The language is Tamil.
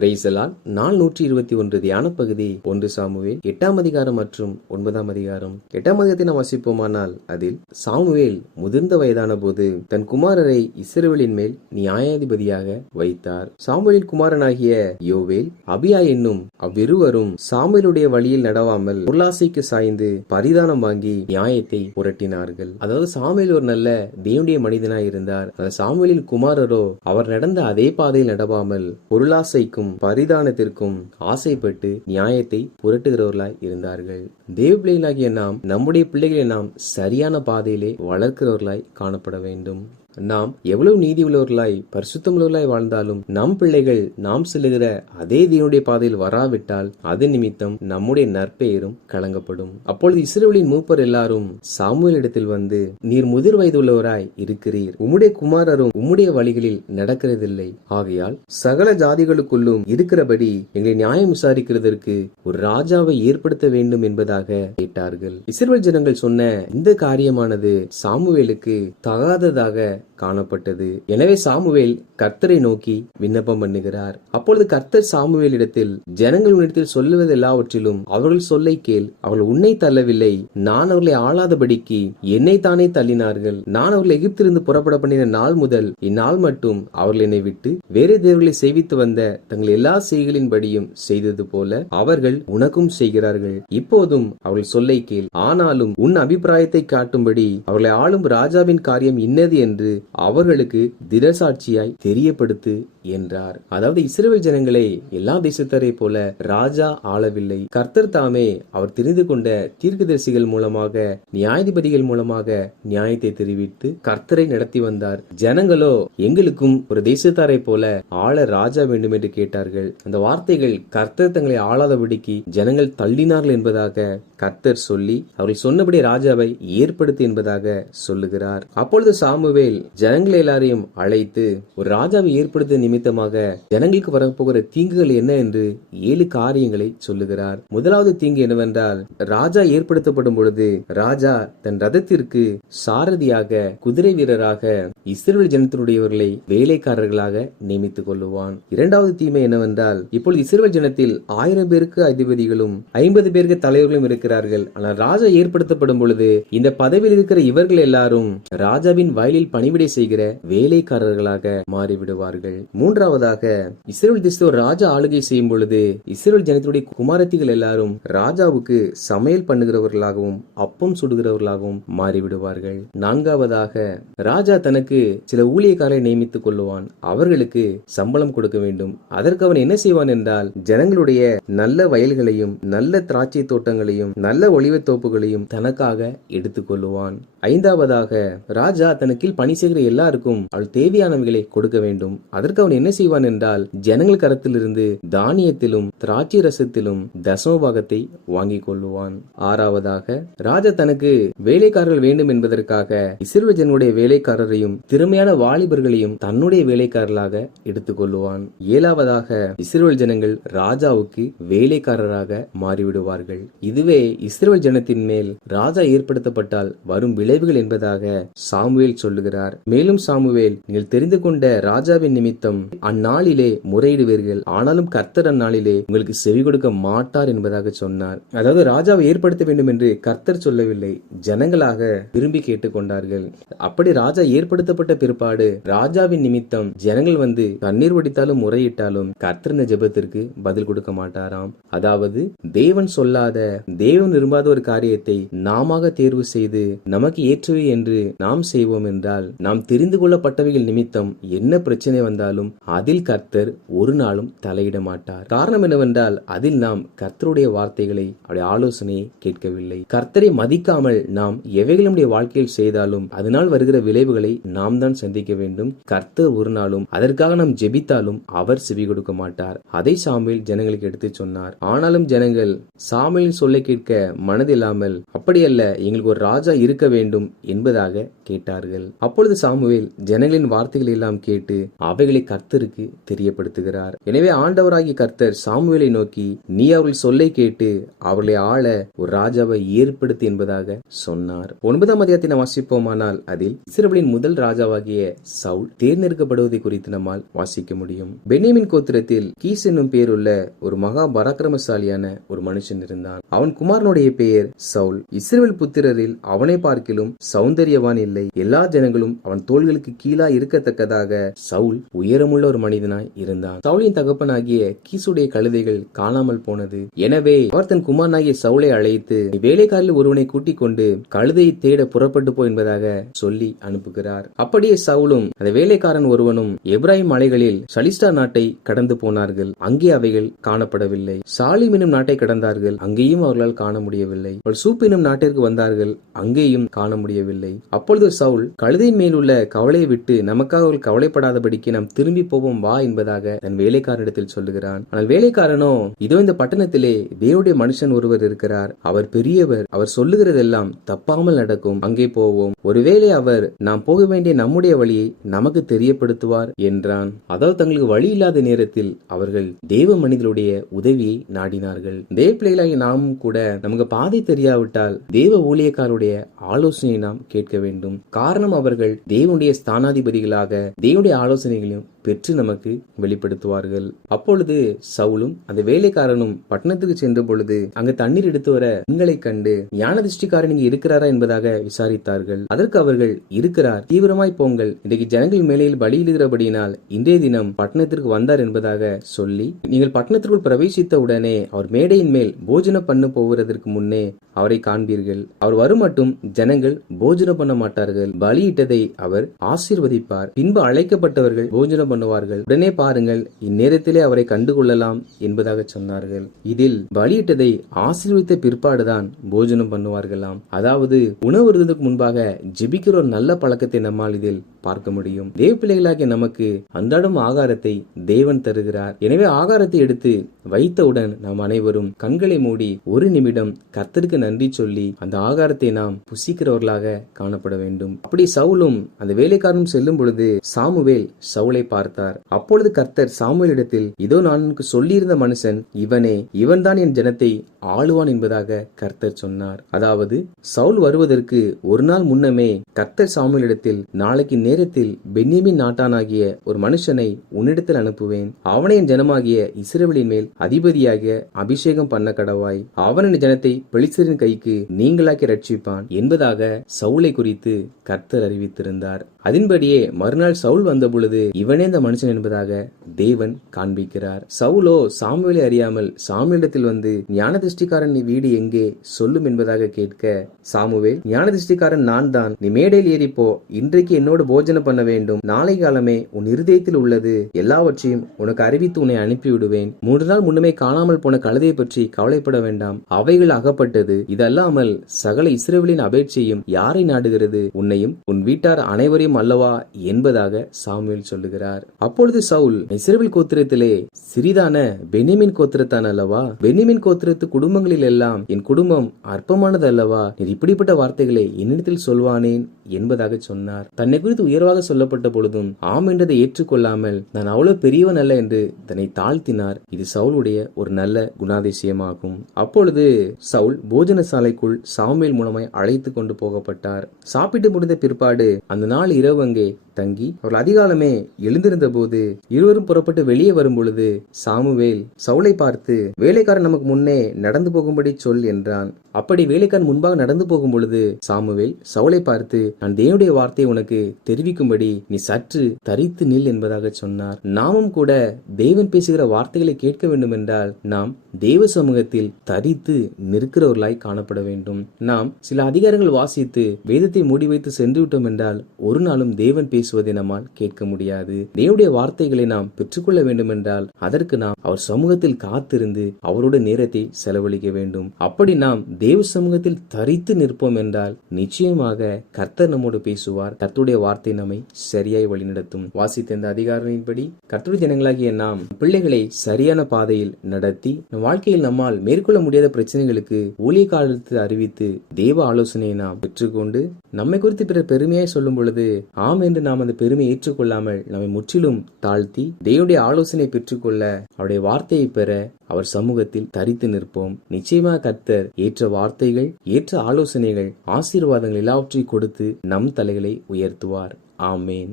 பிரைசலால் நாள் 121 தியான பகுதி 1 சாமுவேல் 8ஆம் அதிகாரம் மற்றும் 9ஆம் அதிகாரம். 8ஆம் அதிகாரத்தை நாம் வாசிப்போமானால் அதில் சாமுவேல் முதிர்ந்த வயதான போது தன் குமாரரை இஸ்ரவேலின் மேல் நியாயாதிபதியாக வைத்தார். சாமுவேலின் குமாரனாகிய யோவேல், அபியா என்னும் அவ்விருவரும் சாமுவேலுடைய வழியில் நடவாமல் பொருளாசைக்கு சாய்ந்து பரிதானம் வாங்கி நியாயத்தை புரட்டினார்கள். அதாவது சாமுவேல் ஒரு நல்ல தேவனுடைய மனிதனாய் இருந்தார். சாமுவேலின் குமாரரோ அவர் நடந்த அதே பாதையில் நடவாமல் பொருளாசைக்கும் பரிதானத்திற்கும் ஆசைப்பட்டு நியாயத்தை புரட்டுகிறவர்களாய் இருந்தார்கள். தேவ பிள்ளைகளாகிய நாம் நம்முடைய பிள்ளைகளை நாம் சரியான பாதையிலே வளர்க்கிறவர்களாய் காணப்பட வேண்டும். நாம் எவ்வளவு நீதி உள்ளவர்களாய் பரிசுத்தம் உள்ளவர்களாய் வாழ்ந்தாலும் நம் பிள்ளைகள் நாம் செல்லுகிற அதே தேவனுடைய பாதையில் வராவிட்டால் அது நிமித்தம் நம்முடைய நற்பெயரும் கலங்கப்படும். அப்பொழுது இஸ்ரவேலின் மூப்பர் எல்லாரும் சாமுவேல் இடத்தில் வந்து, நீர் முதிர் வயது உள்ளவராய் இருக்கிறீர், உம்முடைய குமாரரும் உம்முடைய வழிகளில் நடக்கிறதில்லை. ஆகையால் சகல ஜாதிகளுக்குள்ளும் இருக்கிறபடி எங்களை நியாயம் விசாரிக்கிறதற்கு ஒரு ராஜாவை ஏற்படுத்த வேண்டும் என்பதாக கேட்டார்கள். இஸ்ரவேல் ஜனங்கள் சொன்ன இந்த காரியமானது சாமுவேலுக்கு தகாததாக காணப்பட்டது. எனவே சாமுவேல் கர்த்தரை நோக்கி விண்ணப்பம் பண்ணுகிறார். அப்பொழுது கர்த்தர் சாமுவேலிடத்தில், ஜனங்கள் உன்னிடத்தில் சொல்லுவது எல்லாவற்றிலும் அவர்கள் சொல்லை கேள். அவர்கள் உன்னை தள்ளவில்லை, நான் அவர்களை ஆளாதபடிக்கு என்னை தானே தள்ளினார்கள். நான் அவர்களை எகிப்திலிருந்து புறப்பட பண்ணின நாள் முதல் இந்நாள் மட்டும் அவர்கள் என்னை விட்டு வேறு தேவர்களை செய்வித்து வந்த தங்கள் எல்லா செய்களின்படியும் செய்தது போல அவர்கள் உனக்கும் செய்கிறார்கள். இப்போதும் அவர்கள் சொல்லை கேள். ஆனாலும் உன் அபிப்பிராயத்தை காட்டும்படி அவர்களை ஆளும் ராஜாவின் காரியம் இன்னது என்று அவர்களுக்கு திடசாட்சியாய் தெரியப்படுத்து என்றார். அதாவது இஸ்ரவேல் ஜனங்களை எல்லா தேசத்தரை போல ராஜா ஆளவில்லை. கர்த்தர் தாமே அவர் தெரிந்து கொண்ட தீர்க்கதரிசிகள் மூலமாக நியாயாதிபதிகள் மூலமாக நியாயத்தை தெரிவித்து கர்த்தரை நடத்தி வந்தார். ஜனங்களோ எங்களுக்கும் ஒரு தேசத்தாரை போல ஆள ராஜா வேண்டும் என்று கேட்டார்கள். அந்த வார்த்தைகள் கர்த்தர் தங்களை ஆளாதபடிக்கு ஜனங்கள் தள்ளினார்கள் என்பதாக கர்த்தர் சொல்லி அவர்கள் சொன்னபடி ராஜாவை ஏற்படுத்து என்பதாக சொல்லுகிறார். அப்பொழுது சாமுவேல் ஜனங்கள் எல்லாரையும் அழைத்து ஒரு ராஜாவை ஏற்படுத்த நிமித்தமாக ஜனங்களுக்கு வரப்போகிற தீங்குகள் என்ன என்று 7 காரியங்களை சொல்லுகிறார். முதலாவது தீங்கு என்னவென்றால், ராஜா ஏற்படுத்தப்படும் பொழுது ராஜா தன் ரதத்திற்கு சாரதியாக குதிரை வீரராக இஸ்ரவேல் ஜனத்தினுடையவர்களை வேலைக்காரர்களாக நியமித்துக் கொள்ளுவான். இரண்டாவது தீமை என்னவென்றால், இப்பொழுது இஸ்ரவேல் ஜனத்தில் 1000 பேருக்கு அதிபதிகளும் 50 பேருக்கு தலைவர்களும் இருக்கிறார்கள். ஆனால் ராஜா ஏற்படுத்தப்படும் பொழுது இந்த பதவியில் இருக்கிற இவர்கள் எல்லாரும் ராஜாவின் வயலில் பணிவிடை செய்கிற வேலைக்காரர்களாக மாறிவிடுவார்கள். மூன்றாவதாக, இஸ்ரவேல் தேசத்தை ஒரு ராஜா ஆளுகை செய்யும் பொழுது இஸ்ரவேல் ஜனத்தினுடைய குமாரத்திகள் எல்லாரும் ராஜாவுக்கு சமையல் பண்ணுகிறவர்களாகவும் அப்பம் சுடுகிறவர்களாகவும் மாறிவிடுவார்கள். நான்காவதாக, ராஜா தனக்கு சில ஊழியக்காரரை நியமித்துக் கொள்ளுவான். அவர்களுக்கு சம்பளம் கொடுக்க வேண்டும். அதற்கு அவன் என்ன செய்வான் என்றால், ஜனங்களுடைய நல்ல வயல்களையும் நல்ல திராட்சை தோட்டங்களையும் நல்ல ஒலிவத் தோப்புகளையும் தனக்காக எடுத்துக் கொள்ளுவான். ஐந்தாவதாக, ராஜா தனக்கு பணி செய்கிற எல்லாருக்கும் அவள் தேவையானவைகளை கொடுக்க வேண்டும். அதற்கு அவன் என்ன செய்வான் என்றால், ஜனங்கள் கரத்திலிருந்து தானியத்திலும் திராட்சை ரசத்திலும் தசமபாகத்தை வாங்கிக் கொள்ளுவான். ஆறாவதாக, ராஜா தனக்கு வேலைக்காரர்கள் வேண்டும் என்பதற்காக இஸ்ரவேல் ஜனங்களுடைய வேலைக்காரரையும் திறமையான வாலிபர்களையும் தன்னுடைய வேலைக்காரர்களாக எடுத்துக் கொள்ளுவான். ஏழாவதாக, இஸ்ரவேல் ஜனங்கள் ராஜாவுக்கு வேலைக்காரராக மாறிவிடுவார்கள். இதுவே இஸ்ரவேல் ஜனத்தின் மேல் ராஜா ஏற்படுத்தப்பட்டால் வரும் விளைவுகள் என்பதாக சாமுவேல் சொல்லுகிறார். மேலும் சாமுவேல், நீங்கள் தெரிந்து கொண்ட ராஜாவின் நிமித்தம் அந்நாளிலே முறையிடுவீர்கள், ஆனாலும் கர்த்தர் அந்நாளிலே உங்களுக்கு செவி கொடுக்க மாட்டார் என்பதாக சொன்னார். அதாவது ராஜாவை ஏற்படுத்த வேண்டும் என்று கர்த்தர் சொல்லவில்லை, ஜனங்களாக விரும்பி கேட்டுக்கொண்டார்கள். அப்படி ராஜா ஏற்படுத்தப்பட்ட பிற்பாடு ராஜாவின் நிமித்தம் ஜனங்கள் வந்து கண்ணீர் வடித்தாலும் முறையிட்டாலும் கர்த்தர் இந்த ஜெபத்திற்கு பதில் கொடுக்க மாட்டாராம். அதாவது தேவன் சொல்லாத, தேவன் விரும்பாத ஒரு காரியத்தை நாம தேர்வு செய்து நமக்கு ஏற்றவை என்று நாம் செய்வோம் என்றால், நாம் தெரிந்து கொள்ளப்பட்டவைகள் நிமித்தம் என்ன பிரச்சனை வந்தாலும் அதில் கர்த்தர் ஒரு நாளும் தலையிட மாட்டார். காரணம் என்னவென்றால், அதில் நாம் கர்த்தருடைய வார்த்தைகளை அவருடைய ஆலோசனையை கேட்கவில்லை. கர்த்தரை மதிக்காமல் நாம் எவைகள் நம்முடைய வாழ்க்கையில் செய்தாலும் அதனால் வருகிற விளைவுகளை நாம் தான் சந்திக்க வேண்டும். கர்த்தர் ஒரு நாளும் அதற்காக நாம் ஜெபித்தாலும் அவர் செவி கொடுக்க மாட்டார். அதை சாமுவேல் ஜனங்களுக்கு எடுத்து சொன்னார். ஆனாலும் ஜனங்கள் சாமுவேலின் சொல்லை கேட்க மனதில்லாமல், அப்படியல்ல, எங்களுக்கு ஒரு ராஜா இருக்க வேண்டும், வேண்டும் என்பதாக கேட்டார்கள். அப்பொழுது சாமுவேல் ஜனங்களின் வார்த்தைகளை எல்லாம் கேட்டு அவைகளை கர்த்தருக்கு தெரியப்படுத்துகிறார். எனவே ஆண்டவராகிய கர்த்தர் சாமுவேலை நோக்கி, நீ அவர்கள் சொல்லை கேட்டு அவர்களை ஆள ஒரு ராஜாவை ஏற்படுத்து என்பதாக சொன்னார். 9ஆம் அதிகாரத்தை நாம் வாசிப்போமானால் அதில் இஸ்ரவேலின் முதல் ராஜாவாகிய சவுல் தேர்ந்தெடுக்கப்படுவதை குறித்து நம்மால் வாசிக்க முடியும். பென்யமீன் கோத்திரத்தில் கீஸ் என்னும் பேருள்ள ஒரு மகா பராக்கிரமசாலியான ஒரு மனுஷன் இருந்தான். அவன் குமாரனுடைய பெயர் சவுல். இஸ்ரவேல் புத்திரரில் அவனை பார்க்கிலும் சௌந்தரியவான் இல்லை. எல்லா ஜனங்களும் அவன் தோள்களுக்கு கீழா இருக்கத்தக்கதாக சவுல் உயரமுள்ள ஒரு மனிதனாய் இருந்தான். சவுலின் தகப்பனாகிய கீசுடைய கழுதைகள் காணாமல் போனது. எனவே அவர் தன் குமாரனாகிய சவுலை அழைத்து, வேலைக்காரில் ஒருவனை கூட்டிக் கொண்டு கழுதையை தேட புறப்பட்டு போ என்பதாக சொல்லி அனுப்புகிறார். அப்படியே சவுலும் அந்த வேலைக்காரன் ஒருவனும் எப்ராயிம் மலைகளில் சலிஸ்டா நாட்டை கடந்து போனார்கள். அங்கே அவைகள் காணப்படவில்லை. சாலிம் என்னும் நாட்டை கடந்தார்கள். அங்கேயும் அவர்களால் காண முடியவில்லை. சூப் என்னும் நாட்டிற்கு வந்தார்கள். அங்கேயும் காண முடியவில்லை. அப்பொழுது சவுல் கழுதையின் மேல் உள்ள கவலையை விட்டு நமக்காக அவர்கள் கவலைப்படாதபடிக்கு நாம் திரும்பி போவோம் வா என்பதாக தன் வேலைக்காரனிடத்தில் சொல்லுகிறான். ஆனால் வேலைக்காரனோ, இதோ இந்த பட்டணத்திலே தேவனுடைய மனுஷன் ஒருவர் இருக்கிறார். அவர் பெரியவர். அவர் சொல்லுகிறதெல்லாம் தப்பாமல் நடக்கும். அங்கே போவோம். ஒருவேளை அவர் நாம் போக வேண்டிய நம்முடைய வழியை நமக்கு தெரியப்படுத்துவார் என்றான். அதாவது தங்களுக்கு வழி இல்லாத நேரத்தில் அவர்கள் தேவ மனிதனுடைய உதவியை நாடினார்கள். தேவ பிள்ளைகளாகி நாமும் கூட நமக்கு பாதை தெரியாவிட்டால் தேவ ஊழியக்காருடைய ஆலோசனையை நாம் கேட்க வேண்டும். காரணம், அவர்கள் தேவனுடைய ஸ்தானாதிபதிகளாக தேவனுடைய ஆலோசனைகளையும் பெற்று நமக்கு வெளிப்படுத்துவார்கள். அப்பொழுது சவுலும் அந்த வேலைக்காரனும் பட்டணத்துக்கு சென்ற பொழுது அங்கு தண்ணீர் எடுத்து வர பெண்களை கண்டு ஞான திருஷ்டிக்காரன் இங்கு இருக்கிறாரா என்பதாக விசாரித்தார்கள். அதற்கு அவர்கள், இருக்கிறார், தீவிரமாய் போங்கள், இன்றைக்கு ஜனங்கள் மேலையில் பலியிடுகிறபடியினால் இன்றைய தினம் பட்டணத்திற்கு வந்தார் என்பதாக சொல்லி, நீங்கள் பட்டணத்திற்குள் பிரவேசித்த உடனே அவர் மேடையின் மேல் போஜனம் பண்ண போவதற்கு முன்னே அவரை காண்பீர்கள். அவர் வரும் மட்டும் ஜனங்கள் போஜனம் பண்ண மாட்டார்கள். பலியிட்டதை அவர் ஆசீர்வதிப்பார். பின்பு அழைக்கப்பட்டவர்கள் போஜனம் பண்ணுவார்கள். உடனே பாருங்கள், இந்நேரத்திலே அவரை கண்டுகொள்ளலாம் என்பதாக சொன்னார்கள். இதில் பலியிட்டதை ஆசீர்வதித்த பிற்பாடுதான் போஜனம் பண்ணுவார்களாம். அதாவது உணவு வருவதற்கு முன்பாக ஜெபிக்கிற ஒரு நல்ல பழக்கத்தை நம்மால் இதில் பார்க்க முடியும். தேவ பிள்ளைகளாகிய நமக்கு அன்றாடம் ஆகாரத்தை தேவன் தருகிறார். எனவே ஆகாரத்தை எடுத்து வைத்தவுடன் நாம் அனைவரும் கண்களை மூடி ஒரு நிமிடம் கர்த்தருக்கு நன்றி சொல்லி அந்த ஆகாரத்தை நாம் புசிக்கிறவர்களாக காணப்பட வேண்டும். அப்படி சவுலும் அந்த வேலைக்காரனும் செல்லும் பொழுது சாமுவேல் சவுலை பார்த்தார். அப்பொழுது கர்த்தர் சாமுவேலிடத்தில், இதோ நான் உனக்கு சொல்லியிருந்த மனுஷன் இவனே, இவன்தான் என் ஜனத்தை ஆளுவான் என்பதாக கர்த்தர் சொன்னார். அதாவது சவுல் வருவதற்கு ஒரு நாள் முன்னமே கர்த்தர் சாமுவேலிடத்தில், நாளைக்கு நேரத்தில் பென்யமீன் நாட்டானாகிய ஒரு மனுஷனை உன்னிடத்தில் அனுப்புவேன். அவனை என் ஜனமாகிய இஸ்ரவேலின் மேல் அதிபதியாக அபிஷேகம் பண்ண கடவாய். அவன் என் ஜனத்தை பெலிஸ்தரின் கைக்கு நீங்களாக்கி ரட்சிப்பான் என்பதாக சவுலை குறித்து கர்த்தர் அறிவித்திருந்தார். அதன்படியே மறுநாள் சவுல் வந்த பொழுது இவனே இந்த மனுஷன் என்பதாக தேவன் காண்பிக்கிறார். சவுலோ சாமுவேலை அறியாமல் சாமுவேலிடத்தில் வந்து, ஞான திருஷ்டிக்காரன் நீ வீடு எங்கே சொல்லும் என்பதாக கேட்க, சாமுவேல், ஞான திருஷ்டிக்காரன் நான் தான். நீ மேடையில் ஏறிப்போ, இன்றைக்கு என்னோடு போஜனம் பண்ண வேண்டும். நாளை காலமே உன் இருதயத்தில் உள்ளது எல்லாவற்றையும் உனக்கு அறிவித்து உன்னை அனுப்பிவிடுவேன். 3 நாள் முன்னமே காணாமல் போன கழுதையை பற்றி கவலைப்பட வேண்டாம். அவைகள் அகப்பட்டது. இதல்லாமல் சகல இஸ்ரவேலின் அபேட்சையும் யாரை நாடுகிறது? உன்னையும் உன் வீட்டார் அனைவரையும் அல்லவா என்பதாக சாமுவேல் சொல்லுகிறார். அப்பொழுது சவுல், இஸ்ரவேல் கோத்திரத்திலே சிறிதான பென்யமீன் கோத்திரத்தான் அல்லவா? பென்யமீன் கோத்திரத்து குடும்பங்களில் எல்லாம் என் குடும்பம் அற்பமானது அல்லவா? நீர் இப்படிப்பட்ட வார்த்தைகளை என்னிடத்தில் சொல்வானேன் என்பதாக சொன்னார். தன்னை குறித்து உயர்வாக சொல்லப்பட்ட பொழுதும் ஆம் என்றதை ஏற்றுக்கொள்ளாமல் நான் அவ்வளவு பெரியவன் அல்ல என்று தன்னை தாழ்த்தினார். இது சவுலுடைய ஒரு நல்ல குணாதிசயமாகும். அப்பொழுது சவுல் போஜன சாலைக்குள் சாமுவேல் மூலமாய் அழைத்து கொண்டு போகப்பட்டார். சாப்பிட்டு முடிந்த பிற்பாடு அந்த நாள் இரவு அங்கே தங்கி அவர்கள் அதிகாலமே எழுந்திருந்த போது இருவரும் புறப்பட்டு வெளியே வரும் பொழுது சாமுவேல் சவுலை பார்த்து, வேலைக்காரன் நமக்கு முன்னே நடந்து போகும்படி சொல் என்றான். அப்படி வேலைக்காரன் முன்பாக நடந்து போகும் பொழுது சாமுவேல் சவுலை பார்த்து, நான் தேவனுடைய வார்த்தையை உனக்கு தெரிவிக்கும்படி நீ சற்று தரித்து நில் என்பதாக சொன்னார். நாமும் கூட தேவன் பேசுகிற வார்த்தைகளை கேட்க வேண்டும் என்றால் நாம் தேவ சமூகத்தில் தரித்து நிற்கிறவர்களாய் காணப்பட வேண்டும். நாம் சில அதிகாரங்கள் வாசித்து வேதத்தை மூடி வைத்து சென்று விட்டோம் என்றால் ஒரு நாளும் தேவன் பேசுவதை நம்மால் கேட்க முடியாது. தேவனுடைய வார்த்தைகளை நாம் பெற்றுக்கொள்ள வேண்டும் என்றால் அதற்கு நாம் அவர் சமூகத்தில் காத்திருந்து அவரோட நேரத்தை செலவழிக்க வேண்டும். அப்படி நாம் தேவ சமூகத்தில் தரித்து நிற்போம் என்றால் நிச்சயமாக கர்த்தர் நம்மோடு பேசுவார். கர்த்தருடைய வார்த்தை நம்மை சரியாய் வழிநடத்தும். வாசித்த இந்த அதிகாரத்தின்படி கர்த்தருடைய ஜனங்களாகிய நாம் பிள்ளைகளை சரியான பாதையில் நடத்தி நம் வாழ்க்கையில் நம்மால் மேற்கொள்ள முடியாத பிரச்சனைகளுக்கு ஊழியக்காரத்தை அறிவித்து தேவ ஆலோசனையை நாம் பெற்றுக்கொண்டு நம்மை குறித்து பிற பெருமையாய் சொல்லும் பொழுது ஆம் என்று நாம் அந்த பெருமையை ஏற்றுக்கொள்ளாமல் நம்மை முற்றிலும் தாழ்த்தி தேவனுடைய ஆலோசனை பெற்றுக்கொள்ள அவருடைய வார்த்தையை பெற அவர் சமூகத்தில் தரித்து நிற்போம். நிச்சயமாக கர்த்தர் ஏற்ற வார்த்தைகள், ஏற்ற ஆலோசனைகள், ஆசீர்வாதங்கள் எல்லாவற்றையும் கொடுத்து நம் தலைகளை உயர்த்துவார். ஆமேன்.